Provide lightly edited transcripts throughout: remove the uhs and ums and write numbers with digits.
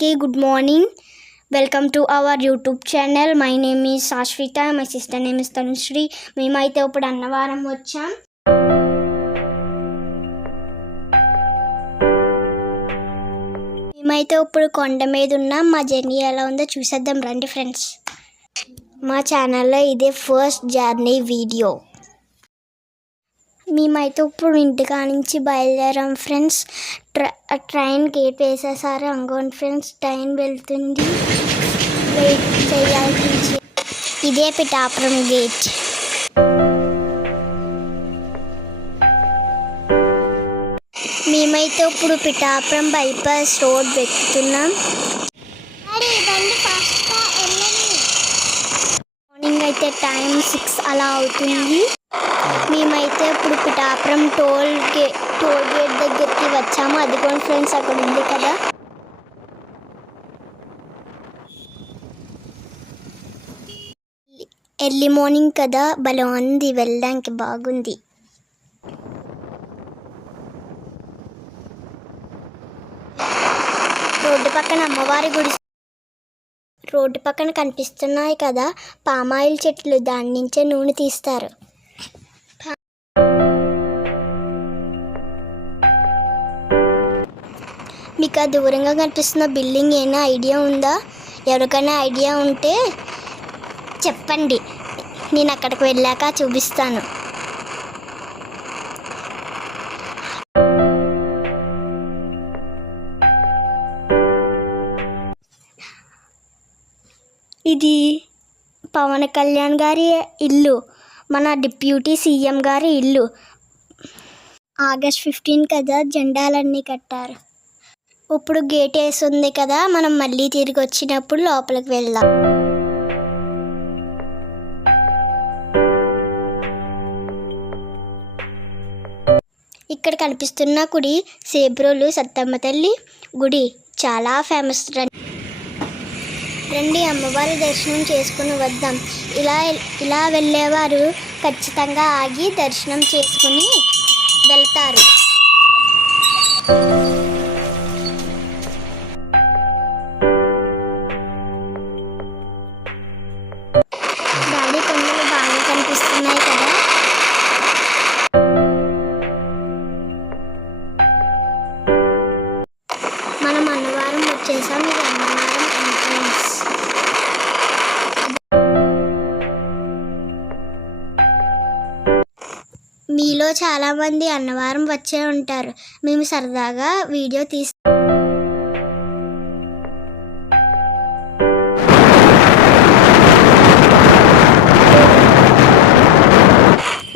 Good morning. Welcome to our YouTube channel. My name is Sashvita. My sister name is Tanushree. మేమైతే ఇప్పుడు అన్నవరం వచ్చాం. మేమైతే ఇప్పుడు కొండ మీద ఉన్నాం. మా జర్నీ ఎలా ఉందో చూసేద్దాం రండి ఫ్రెండ్స్. మా ఛానల్లో ఇదే ఫస్ట్ జర్నీ వీడియో. మేమైతే ఇప్పుడు ఇంటికా నుంచి బయలుదేరాం ఫ్రెండ్స్. ట్రైన్ గేట్ వేసేసారు. అంగోండి ఫ్రెండ్స్, ట్రైన్ వెళ్తుంది. వెయిట్ చేయాలి. ఇదే పిఠాపురం గేట్. మేమైతే ఇప్పుడు పిఠాపురం బైపాస్ రోడ్ ఎక్కుతున్నాం. మార్నింగ్ అయితే టైం 6 అలా అవుతుంది. మేమైతే ఇప్పుడు పిఠాపురం టోల్ గేట్ దగ్గరికి వచ్చాము. అదిగోండి ఫ్రెండ్స్, అక్కడ ఉంది కదా. ఎర్లీ మార్నింగ్ కదా, భలే ఉంది, వెళ్ళడానికి బాగుంది. రోడ్డు పక్కన అమ్మవారి గుడి, రోడ్డు పక్కన కనిపిస్తున్నాయి కదా పామాయిల్ చెట్లు, దాని నుంచే నూనె తీస్తారు. మీకు ఆ దూరంగా కనిపిస్తున్న బిల్డింగ్ ఏమైనా ఐడియా ఉందా? ఎవరికైనా ఐడియా ఉంటే చెప్పండి, నేను అక్కడికి వెళ్ళాక చూపిస్తాను. ఇది పవన్ కళ్యాణ్ గారి ఇల్లు, మన డిప్యూటీ సీఎం గారి ఇల్లు. ఆగస్ట్ 15 కదా, జెండాలన్నీ కట్టారు. ఇప్పుడు గేట్ వేస్తుంది కదా, మనం మళ్ళీ తిరిగి వచ్చినప్పుడు లోపలికి వెళ్దాం. ఇక్కడ కనిపిస్తున్న గుడి సేబ్రోలు సత్తమ్మ తల్లి గుడి, చాలా ఫేమస్. రండి అమ్మవారి దర్శనం చేసుకుని వద్దాం. ఇలా వెళ్ళేవారు ఖచ్చితంగా ఆగి దర్శనం చేసుకుని వెళ్తారు. గాలి కొండలు బాగా కనిపిస్తున్నాయి కదా. మనం అన్నవరం వచ్చేసాం. ఇది అన్నవరం ఎంట్రన్స్. మీలో చాలామంది అన్నవరం వచ్చే ఉంటారు. మేము సరదాగా వీడియో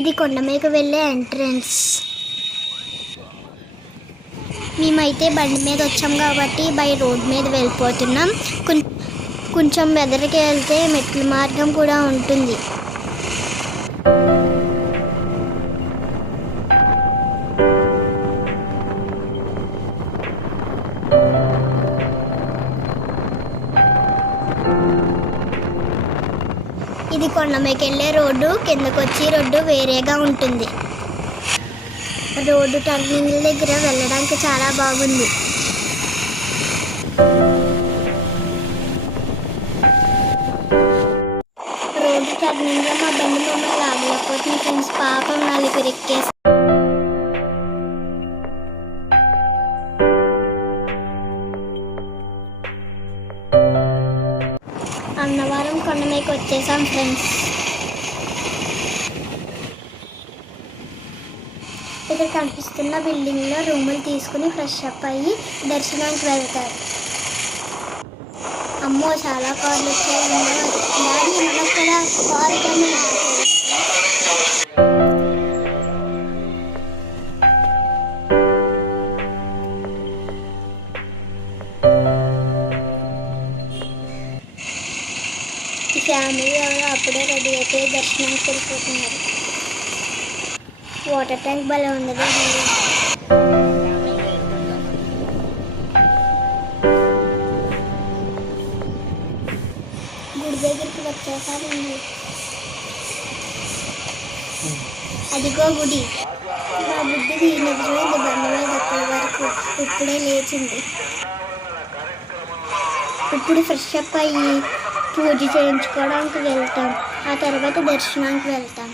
ఇది కొండ మీద వెళ్ళే ఎంట్రన్స్. మేమైతే బండి మీద వచ్చాం కాబట్టి బై రోడ్ మీద వెళ్ళిపోతున్నాం. కొంచెం ఎదరికి వెళ్తే మెట్ల మార్గం కూడా ఉంటుంది. ఇది కొండ మీదకి వెళ్ళే రోడ్డు, కిందకు వచ్చి రోడ్డు వేరేగా ఉంటుంది. రోడ్డు టర్నింగ్ దగ్గర వెళ్ళడానికి చాలా బాగుంది. రోడ్డు టర్నింగ్ లో మా బండి మమ్మల్ని లాగలేకపోతుంది ఫ్రెండ్స్. పాపం నలుగురు ఎక్కేసి అన్నవరం కొండ మీదకి వచ్చేసాం ఫ్రెండ్స్. ఇక్కడ కనిపిస్తున్న బిల్డింగ్లో రూములు తీసుకుని ఫ్రెష్ అప్ అయ్యి దర్శనానికి వెళ్తారు. అమ్మో, చాలా కార్లు వచ్చాయి. మనకు కూడా కార్ ఫ్యామిలీ ఎవరో అప్పుడే రెడీ అయిపోయి దర్శనానికి వెళ్ళిపోతున్నారు. వాటర్ ట్యాంక్ భలే ఉంది. గుడి దగ్గరికి వచ్చేసారండి. అదిగో గుడి. మా బుద్ధి తీరినది చూడండి, బండి మీద అక్కడి వరకు ఇప్పుడే లేచింది. ఇప్పుడు ఫ్రెష్ అప్ అయ్యి పూజ చేయించుకోవడానికి వెళ్తాం. ఆ తర్వాత దర్శనానికి వెళ్తాం.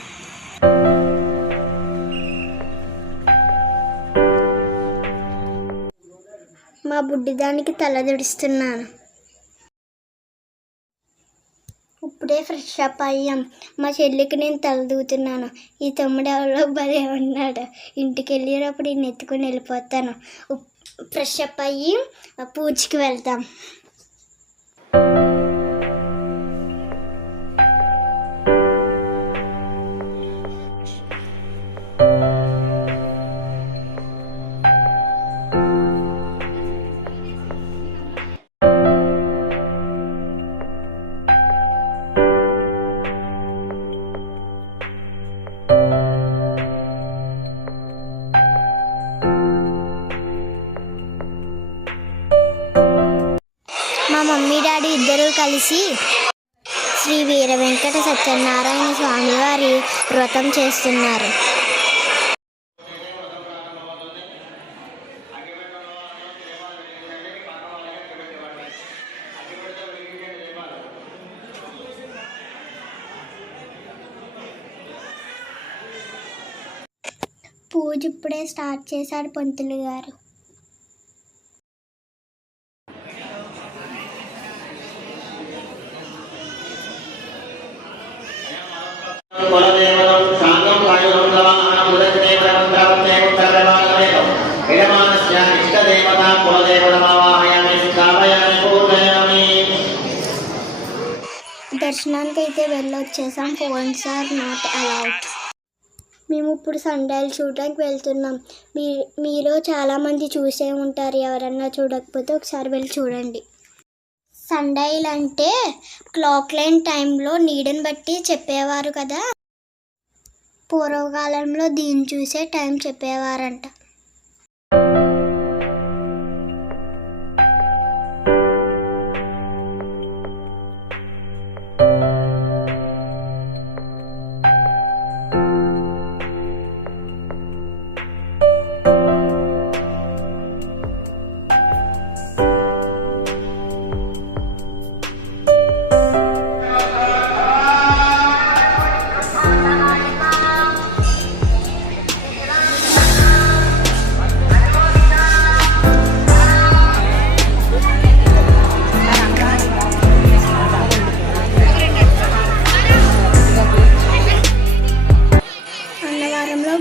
మా బుడ్డిదానికి తలదుడుస్తున్నాను. ఇప్పుడే ఫ్రెష్ అప్ అయ్యాం. మా చెల్లికి నేను తలదూతున్నాను. ఈ తమ్ముడు ఎవరో భలే ఉన్నాడు. ఇంటికి వెళ్ళేటప్పుడు ఈయన ఎత్తుకుని వెళ్ళిపోతాను. ఫ్రెష్ అప్ అయ్యి పూజకి వెళ్తాం. మా మమ్మీ డాడీ ఇద్దరూ కలిసి శ్రీ వీర వెంకట సత్యనారాయణ స్వామి వారి వ్రతం చేస్తున్నారు. పూజ ఇప్పుడే స్టార్ట్ చేశారు పంతులు గారు. దర్శనానికి అయితే వెళ్ళొచ్చేసాం. Phones are not allowed. మేము ఇప్పుడు సండాయిలు చూడడానికి వెళ్తున్నాం. మీలో చాలామంది చూసే ఉంటారు. ఎవరన్నా చూడకపోతే ఒకసారి వెళ్ళి చూడండి. సండాయిలు అంటే క్లాక్ లైన్ టైంలో నీడని బట్టి చెప్పేవారు కదా. పూర్వకాలంలో దీన్ని చూసే టైం చెప్పేవారంట.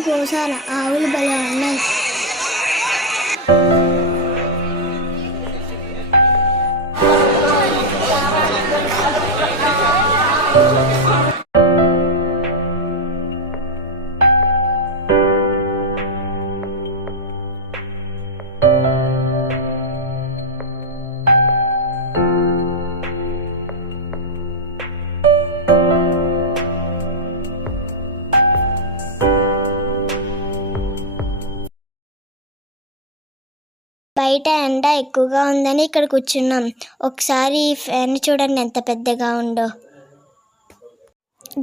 గోశాల ఆవులు భలే ఉన్నాయి. బయట ఎండ ఎక్కువగా ఉందని ఇక్కడ కూర్చున్నాం. ఒకసారి ఈ ఫ్యాన్ చూడండి ఎంత పెద్దగా ఉందో.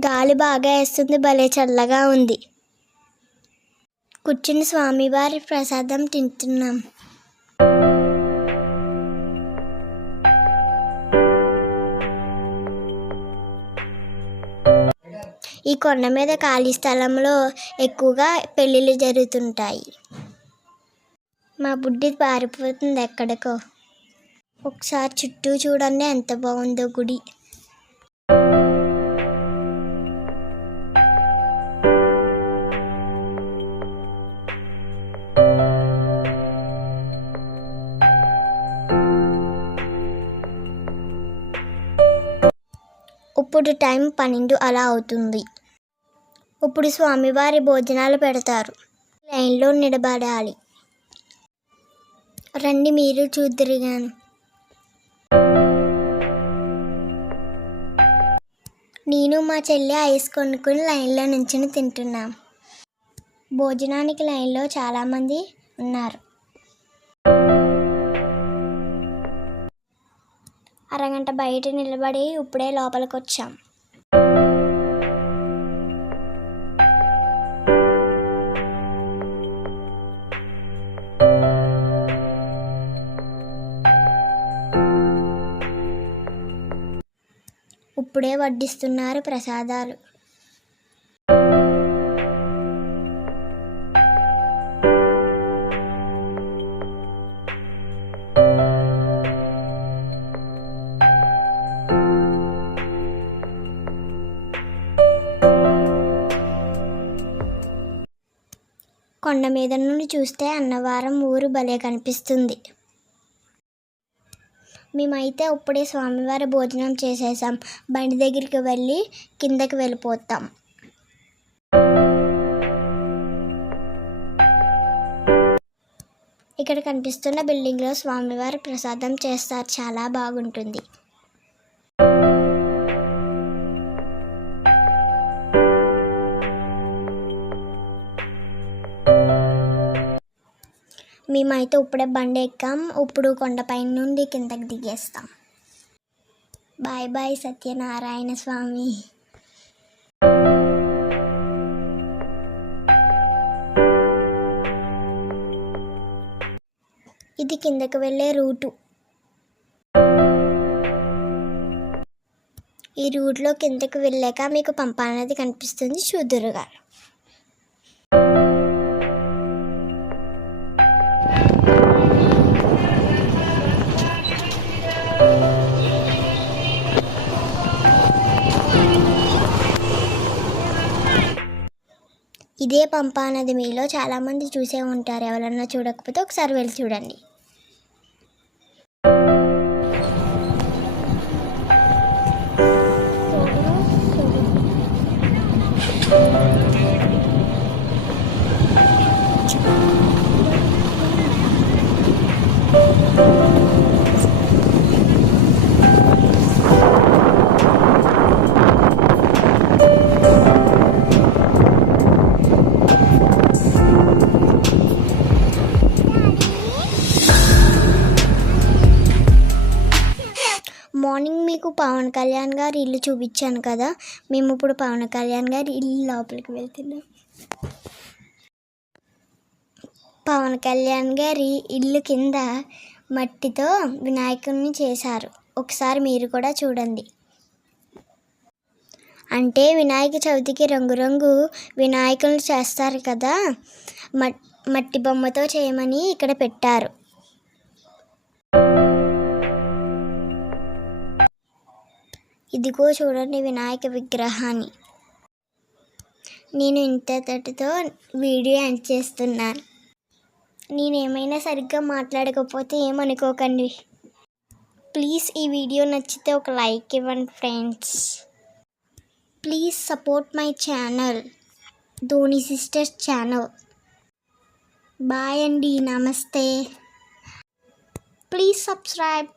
గాలి బాగా వేస్తుంది. భలే చల్లగా ఉంది. కూర్చుని స్వామివారి ప్రసాదం తింటున్నాం. ఈ కొండ మీద ఖాళీ స్థలంలో ఎక్కువగా పెళ్ళిళ్ళు జరుగుతుంటాయి. మా బుడ్డి పారిపోతుంది ఎక్కడికో. ఒకసారి చుట్టూ చూడండి ఎంత బాగుందో గుడి. ఇప్పుడు టైం 12 అలా అవుతుంది. ఇప్పుడు స్వామివారి భోజనాలు పెడతారు. లైన్లో నిలబడాలి. రండి మీరు చూద్దరుగాను. నేను మా చెల్లి ఐస్ కొనుక్కుని లైన్లో నుంచుని తింటున్నాం. భోజనానికి లైన్లో చాలామంది ఉన్నారు. అరగంట బయట నిలబడి ఇప్పుడే లోపలికి వచ్చాం. ఇప్పుడే వడ్డిస్తున్నారు ప్రసాదాలు. కొండ మీద నుండి చూస్తే అన్నవరం ఊరు భలే కనిపిస్తుంది. మేమైతే ఇప్పుడే స్వామివారి భోజనం చేసేసాం. బండి దగ్గరికి వెళ్ళి కిందకి వెళ్ళిపోతాం. ఇక్కడ కనిపిస్తున్న బిల్డింగ్లో స్వామివారి ప్రసాదం చేస్తారు, చాలా బాగుంటుంది. మేమైతే ఇప్పుడే బండి ఎక్కాం. ఇప్పుడు కొండపై నుండి కిందకి దిగేస్తాం. బాయ్ బాయ్ సత్యనారాయణ స్వామి. ఇది కిందకి వెళ్ళే రూటు. ఈ రూట్లో కిందకి వెళ్ళాక మీకు పంపా నది కనిపిస్తుంది, చూదురుగా. ఇదే పంపా నది. మీలో చాలామంది చూసే ఉంటారు. ఎవరన్నా చూడకపోతే ఒకసారి వెళ్ళి చూడండి. మార్నింగ్ మీకు పవన్ కళ్యాణ్ గారి ఇల్లు చూపించాను కదా, మేము ఇప్పుడు పవన్ కళ్యాణ్ గారి ఇల్లు లోపలికి వెళ్తున్నాం. పవన్ కళ్యాణ్ గారి ఇల్లు కింద మట్టితో వినాయకుడిని చేశారు. ఒకసారి మీరు కూడా చూడండి. అంటే వినాయక చవితికి రంగురంగు వినాయకులు చేస్తారు కదా, మట్టి బొమ్మతో చేయమని ఇక్కడ పెట్టారు. ఇదిగో చూడండి వినాయక విగ్రహాన్ని. నేను ఇంతటితో వీడియో ఎండ్ చేస్తున్నాను. నేనేమైనా సరిగ్గా మాట్లాడకపోతే ఏమనుకోకండి. ప్లీజ్ ఈ వీడియో నచ్చితే ఒక లైక్ ఇవ్వండి friends. Please support my channel, Dhoni sisters channel. Bye అండి, నమస్తే. Please subscribe.